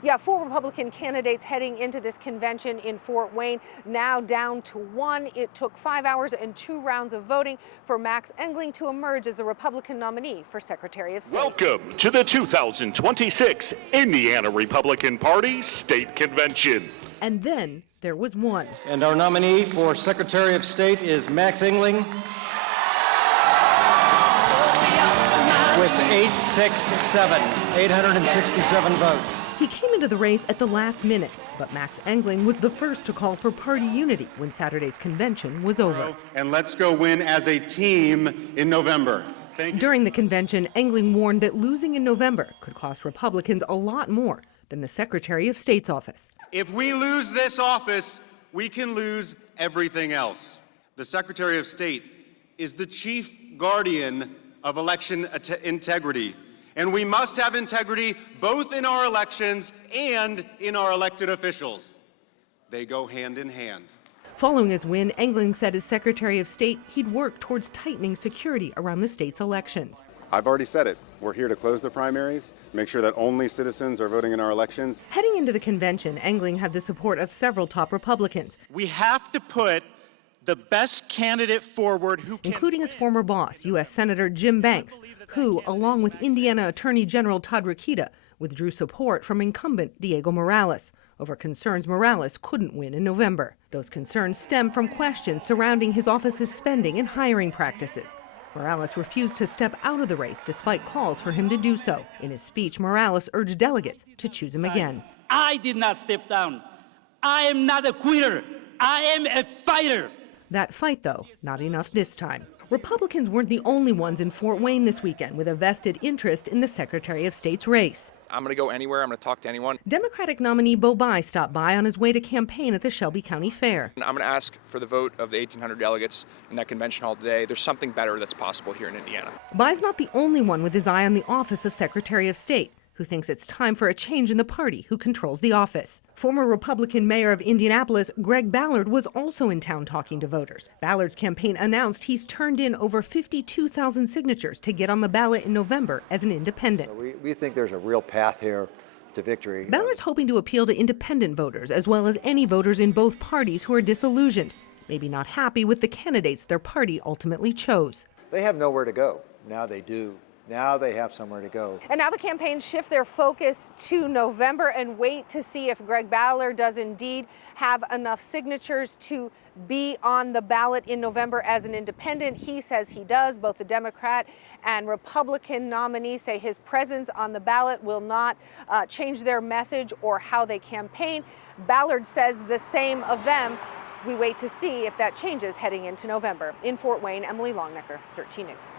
Yeah, 4 Republican candidates heading into this convention in Fort Wayne, now down to 1. It took 5 hours and 2 rounds of voting for Max Engling to emerge as the Republican nominee for Secretary of State. Welcome to the 2026 Indiana Republican Party State Convention. And then there was one. And our nominee for Secretary of State is Max Engling with 867 votes. He came into the race at the last minute, but Max Engling was the first to call for party unity when Saturday's convention was over. And let's go win as a team in November. Thank you. During the convention, Engling warned that losing in November could cost Republicans a lot more than the Secretary of State's office. If we lose this office, we can lose everything else. The Secretary of State is the chief guardian of election integrity. And we must have integrity both in our elections and in our elected officials. They go hand in hand. Following his win, Engling said as Secretary of State, he'd work towards tightening security around the state's elections. I've already said it. We're here to close the primaries, make sure that only citizens are voting in our elections. Heading into the convention, Engling had the support of several top Republicans. We have to put the best candidate forward including his former boss, U.S. Senator Jim Banks, who, along with Indiana Attorney General Todd Rokita, withdrew support from incumbent Diego Morales over concerns Morales couldn't win in November. Those concerns stem from questions surrounding his office's spending and hiring practices. Morales refused to step out of the race despite calls for him to do so. In his speech, Morales urged delegates to choose him again. I did not step down. I am not a quitter. I am a fighter. That fight, though, not enough this time. Republicans weren't the only ones in Fort Wayne this weekend with a vested interest in the Secretary of State's race. I'm going to go anywhere. I'm going to talk to anyone. Democratic nominee Bo Bai stopped by on his way to campaign at the Shelby County Fair. I'm going to ask for the vote of the 1,800 delegates in that convention hall today. There's something better that's possible here in Indiana. Bai's not the only one with his eye on the office of Secretary of State, who thinks it's time for a change in the party who controls the office. Former Republican mayor of Indianapolis, Greg Ballard, was also in town talking to voters. Ballard's campaign announced he's turned in over 52,000 signatures to get on the ballot in November as an independent. We think there's a real path here to victory. Ballard's hoping to appeal to independent voters as well as any voters in both parties who are disillusioned, maybe not happy with the candidates their party ultimately chose. They have nowhere to go. Now they do. Now they have somewhere to go. And now the campaigns shift their focus to November and wait to see if Greg Ballard does indeed have enough signatures to be on the ballot in November as an independent. He says he does. Both the Democrat and Republican nominees say his presence on the ballot will not change their message or how they campaign. Ballard says the same of them. We wait to see if that changes heading into November. In Fort Wayne, Emily Longnecker, 13 News.